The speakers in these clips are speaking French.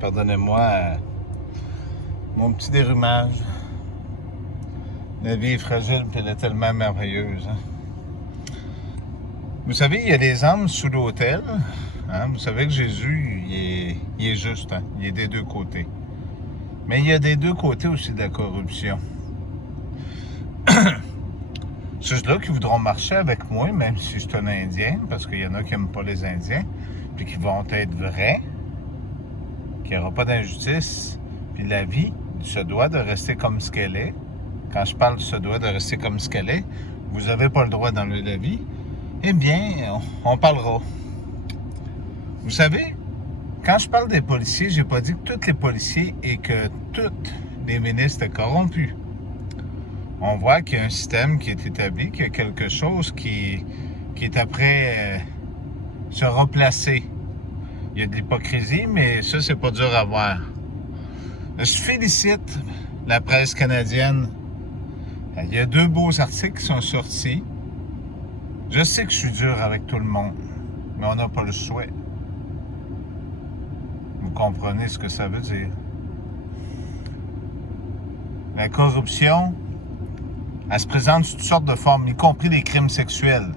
Pardonnez-moi mon petit dérumage. La vie est fragile puis elle est tellement merveilleuse. Hein? Vous savez, il y a des âmes sous l'autel. Hein? Vous savez que Jésus, il est juste. Hein? Il est des deux côtés. Mais il y a des deux côtés aussi de la corruption. Ceux-là qui voudront marcher avec moi, même si je suis un Indien, parce qu'il y en a qui n'aiment pas les Indiens, puis qui vont être vrais, qu'il n'y aura pas d'injustice, puis la vie se doit de rester comme ce qu'elle est. Quand je parle se doit de rester comme ce qu'elle est, vous n'avez pas le droit d'enlever la vie, eh bien, on parlera. Vous savez, quand je parle des policiers, j'ai pas dit que tous les policiers et que tous les ministres étaient corrompus. On voit qu'il y a un système qui est établi, qu'il y a quelque chose qui est après se replacer. Il y a de l'hypocrisie, mais ça, c'est pas dur à voir. Je félicite la presse canadienne. Il y a 2 beaux articles qui sont sortis. Je sais que je suis dur avec tout le monde, mais on n'a pas le choix. Vous comprenez ce que ça veut dire. La corruption, elle se présente sous toutes sortes de formes, y compris les crimes sexuels.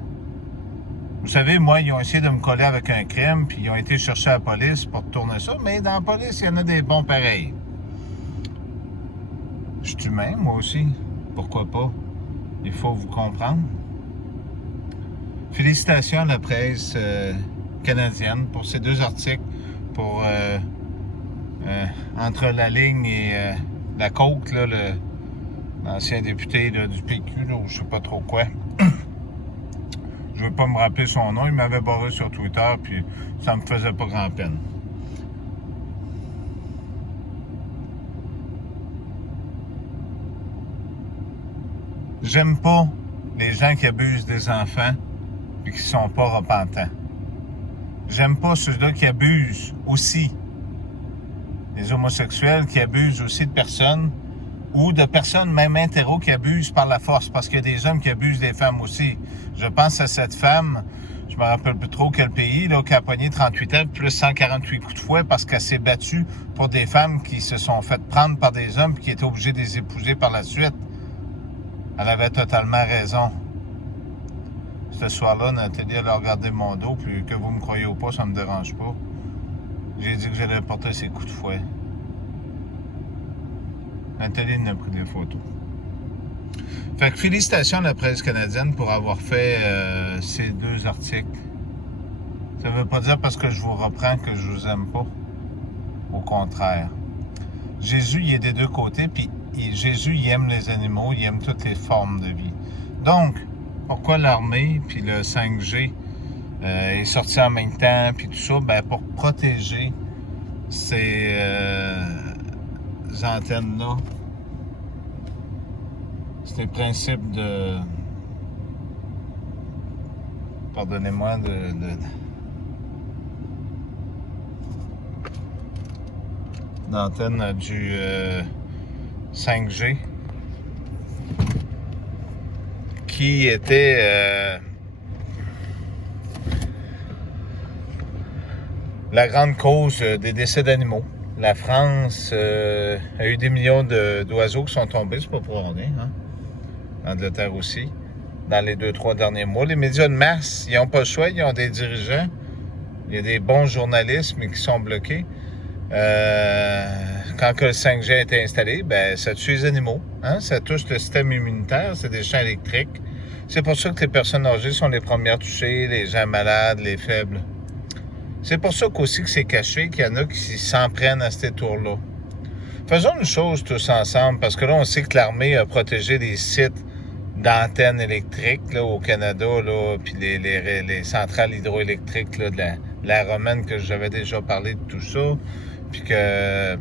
Vous savez, moi, ils ont essayé de me coller avec un crime, puis ils ont été chercher à la police pour tourner ça, mais dans la police, il y en a des bons pareils. Je suis humain, moi aussi. Pourquoi pas? Il faut vous comprendre. Félicitations à la presse canadienne pour ces 2 articles, pour Entre la ligne et la côte, là, l'ancien député là, du PQ, là, ou je sais pas trop quoi. Je veux pas me rappeler son nom, il m'avait barré sur Twitter, puis ça me faisait pas grand peine. J'aime pas les gens qui abusent des enfants et qui sont pas repentants. J'aime pas ceux-là qui abusent aussi. Les homosexuels qui abusent aussi de personnes ou de personnes même hétéros qui abusent par la force, parce qu'il y a des hommes qui abusent des femmes aussi. Je pense à cette femme, je me rappelle plus trop quel pays, là, qui a pogné 38 ans plus 148 coups de fouet parce qu'elle s'est battue pour des femmes qui se sont faites prendre par des hommes et qui étaient obligés de les épouser par la suite. Elle avait totalement raison. Ce soir-là, Nathalie, elle a regardé mon dos, puis que vous me croyez ou pas, ça me dérange pas. J'ai dit que j'allais porter ses coups de fouet. Nathalie en a pris des photos. Fait que félicitations à la presse canadienne pour avoir fait ces 2 articles. Ça veut pas dire parce que je vous reprends que je vous aime pas. Au contraire. Jésus, il est des 2 côtés, puis Jésus, il aime les animaux, il aime toutes les formes de vie. Donc, pourquoi l'armée, puis le 5G est sorti en même temps, puis tout ça? Ben, pour protéger ces antennes-là. C'est le principe de... Pardonnez-moi d'antenne du 5G qui était la grande cause des décès d'animaux. La France a eu des millions d'oiseaux qui sont tombés, c'est pas pour rien, hein? L'Angleterre aussi, dans les 2-3 derniers mois. Les médias de masse, ils n'ont pas le choix, ils ont des dirigeants, il y a des bons journalistes, mais qui sont bloqués. Quand que le 5G a été installé, ben ça tue les animaux, hein? Ça touche le système immunitaire, c'est des champs électriques. C'est pour ça que les personnes âgées sont les premières touchées, les gens malades, les faibles. C'est pour ça qu'aussi que c'est caché, qu'il y en a qui s'en prennent à ces tours-là. Faisons une chose tous ensemble, parce que là, on sait que l'armée a protégé des sites d'antennes électriques là, au Canada, là, puis les centrales hydroélectriques là, de la Romaine, que j'avais déjà parlé de tout ça, puis que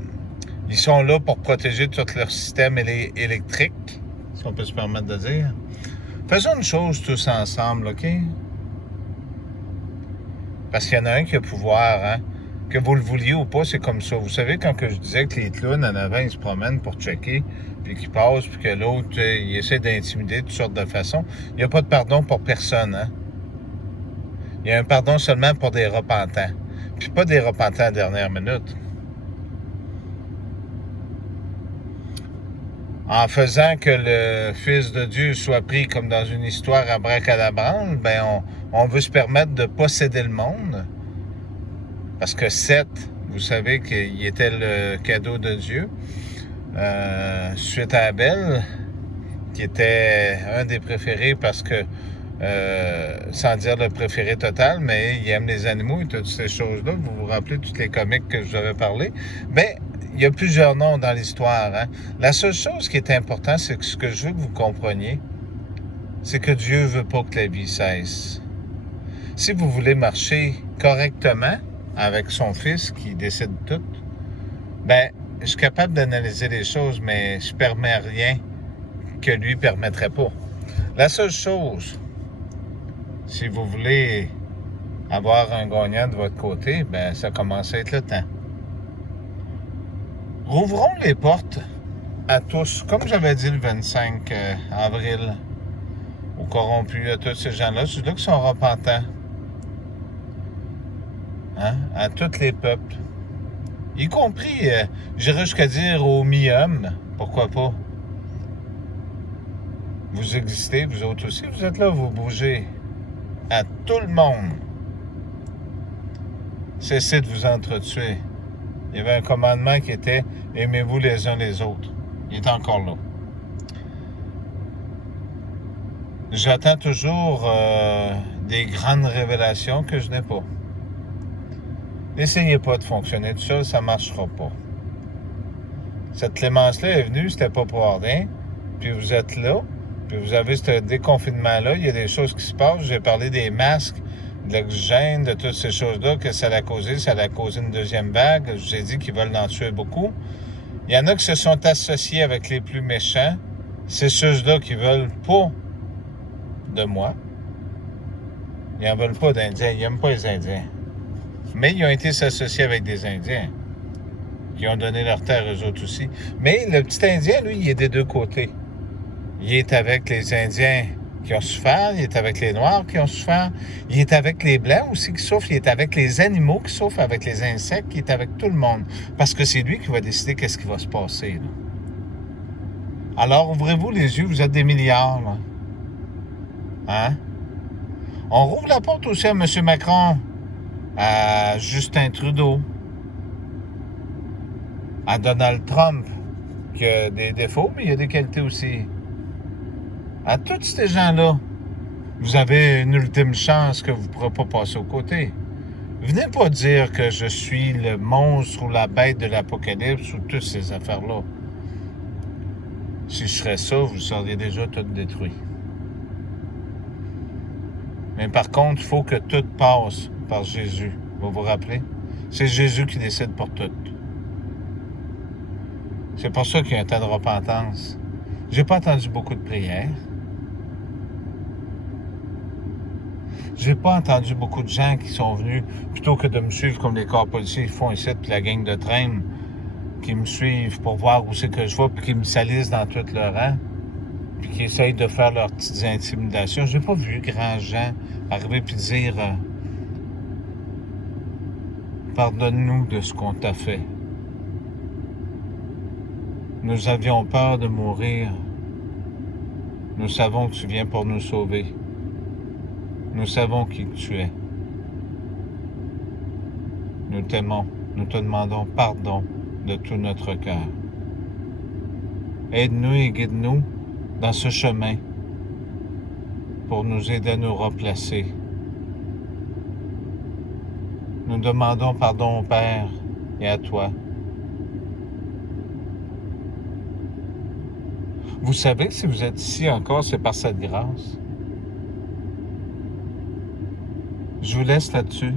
ils sont là pour protéger tout leur système électrique, si on peut se permettre de dire. Faisons une chose tous ensemble, OK? Parce qu'il y en a un qui a pouvoir, hein? Que vous le vouliez ou pas, c'est comme ça. Vous savez, quand que je disais que les clowns en avant, ils se promènent pour checker, puis qu'ils passent, puis que l'autre, il essaie d'intimider de toutes sortes de façons, il n'y a pas de pardon pour personne, hein? Il y a un pardon seulement pour des repentants. Puis pas des repentants à la dernière minute. en faisant que le Fils de Dieu soit pris comme dans une histoire abracadabrante, ben on veut se permettre de posséder le monde. Parce que Seth, vous savez qu'il était le cadeau de Dieu. Suite à Abel, qui était un des préférés parce que, sans dire le préféré total, mais il aime les animaux et toutes ces choses-là. Vous vous rappelez tous les comiques que je vous avais parlé? Bien, il y a plusieurs noms dans l'histoire. Hein? La seule chose qui est importante, c'est que ce que je veux que vous compreniez, c'est que Dieu ne veut pas que la vie cesse. Si vous voulez marcher correctement avec son Fils qui décide tout, ben, je suis capable d'analyser les choses, mais je ne permets rien que lui ne permettrait pas. La seule chose, si vous voulez avoir un gagnant de votre côté, ben ça commence à être le temps. Rouvrons les portes à tous, comme j'avais dit le 25 avril, aux corrompus, à tous ces gens-là, ceux-là qui sont repentants, hein, à tous les peuples, y compris, j'irais jusqu'à dire aux mi-hommes, pourquoi pas. Vous existez, vous autres aussi, vous êtes là, vous bougez. À tout le monde. Cessez de vous entretuer. Il y avait un commandement qui était « Aimez-vous les uns les autres ». Il est encore là. J'attends toujours des grandes révélations que je n'ai pas. N'essayez pas de fonctionner tout seul, ça ne marchera pas. Cette clémence-là est venue, c'était pas pour rien. Puis vous êtes là, puis vous avez ce déconfinement-là, il y a des choses qui se passent. J'ai parlé des masques, de l'oxygène, de toutes ces choses-là, que ça a causé une deuxième vague. Je vous ai dit qu'ils veulent en tuer beaucoup. Il y en a qui se sont associés avec les plus méchants. C'est ceux-là qui veulent pas de moi. Ils n'en veulent pas d'Indiens, ils n'aiment pas les Indiens. Mais ils ont été s'associer avec des Indiens qui ont donné leur terre aux autres aussi. Mais le petit Indien, lui, il est des deux côtés. Il est avec les Indiens qui ont souffert, il est avec les Noirs qui ont souffert, il est avec les Blancs aussi qui souffrent, il est avec les animaux qui souffrent, avec les insectes, il est avec tout le monde. Parce que c'est lui qui va décider qu'est-ce qui va se passer. Là. Alors, ouvrez-vous les yeux, vous êtes des milliards. Là. Hein? On rouvre la porte aussi à M. Macron, à Justin Trudeau, à Donald Trump, qui a des défauts, mais il y a des qualités aussi. À tous ces gens-là, vous avez une ultime chance que vous ne pourrez pas passer aux côtés. Venez pas dire que je suis le monstre ou la bête de l'Apocalypse ou toutes ces affaires-là. Si je serais ça, vous seriez déjà tout détruit. Mais par contre, il faut que tout passe par Jésus. Vous vous rappelez? C'est Jésus qui décide pour tout. C'est pour ça qu'il y a un tas de repentance. J'ai pas entendu beaucoup de prières. J'ai pas entendu beaucoup de gens qui sont venus, plutôt que de me suivre comme les corps policiers font ici, puis la gang de traîne, qui me suivent pour voir où c'est que je vais, puis qui me salissent dans tout leur rang, puis qui essayent de faire leurs petites intimidations. J'ai pas vu grand gens arriver puis dire pardonne-nous de ce qu'on t'a fait. Nous avions peur de mourir. Nous savons que tu viens pour nous sauver. Nous savons qui tu es. Nous t'aimons. Nous te demandons pardon de tout notre cœur. Aide-nous et guide-nous dans ce chemin pour nous aider à nous replacer. Nous demandons pardon au Père et à toi. Vous savez, si vous êtes ici encore, c'est par cette grâce. Je vous laisse là-dessus.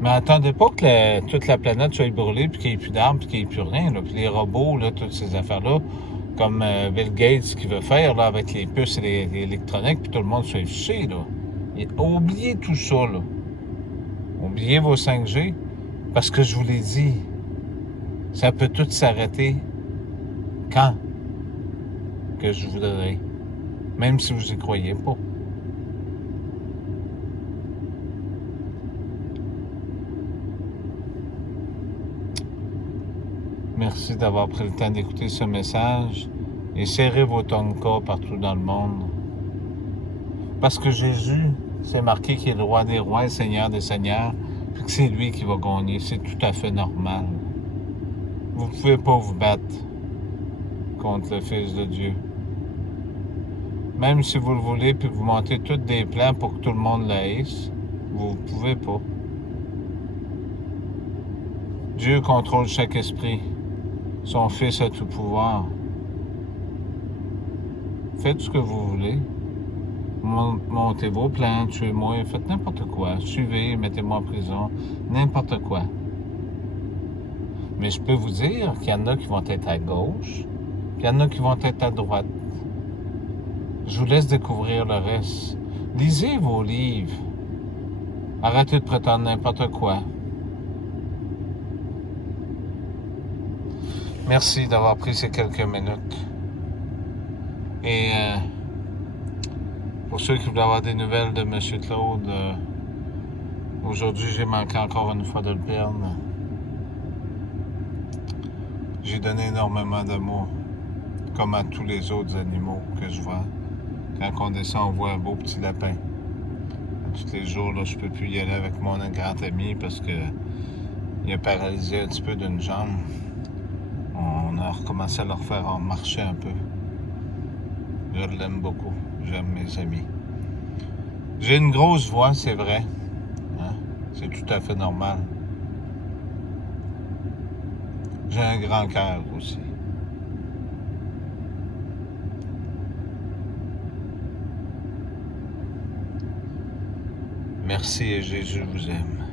Mais attendez pas que toute la planète soit brûlée, puis qu'il n'y ait plus d'arbres, puis qu'il n'y ait plus rien. Là. Puis les robots, là, toutes ces affaires-là, comme Bill Gates qui veut faire là, avec les puces et les électroniques, puis tout le monde soit fiché. Là. Et oubliez tout ça. Là. Oubliez vos 5G, parce que je vous l'ai dit, ça peut tout s'arrêter quand que je voudrais, même si vous n'y croyez pas. Merci d'avoir pris le temps d'écouter ce message et serrez vos tonkas partout dans le monde. Parce que Jésus, c'est marqué qu'il est le roi des rois et seigneur des seigneurs, puis que c'est lui qui va gagner. C'est tout à fait normal. Vous ne pouvez pas vous battre contre le Fils de Dieu. Même si vous le voulez, puis que vous montez tous des plans pour que tout le monde le haïsse, vous ne pouvez pas. Dieu contrôle chaque esprit. Son Fils a tout pouvoir. Faites ce que vous voulez. Montez vos plans, tuez-moi, faites n'importe quoi. Suivez, mettez-moi en prison, n'importe quoi. Mais je peux vous dire qu'il y en a qui vont être à gauche, qu'il y en a qui vont être à droite. Je vous laisse découvrir le reste. Lisez vos livres. Arrêtez de prétendre n'importe quoi. Merci d'avoir pris ces quelques minutes. Et pour ceux qui veulent avoir des nouvelles de M. Claude, aujourd'hui j'ai manqué encore une fois de le perdre. J'ai donné énormément d'amour, comme à tous les autres animaux que je vois. Quand on descend, on voit un beau petit lapin. Tous les jours, là, je peux plus y aller avec mon grand ami parce que il a paralysé un petit peu d'une jambe. On a recommencé à le refaire marcher un peu. Je l'aime beaucoup. J'aime mes amis. J'ai une grosse voix, c'est vrai. Hein? C'est tout à fait normal. J'ai un grand cœur aussi. Merci et Jésus vous aime.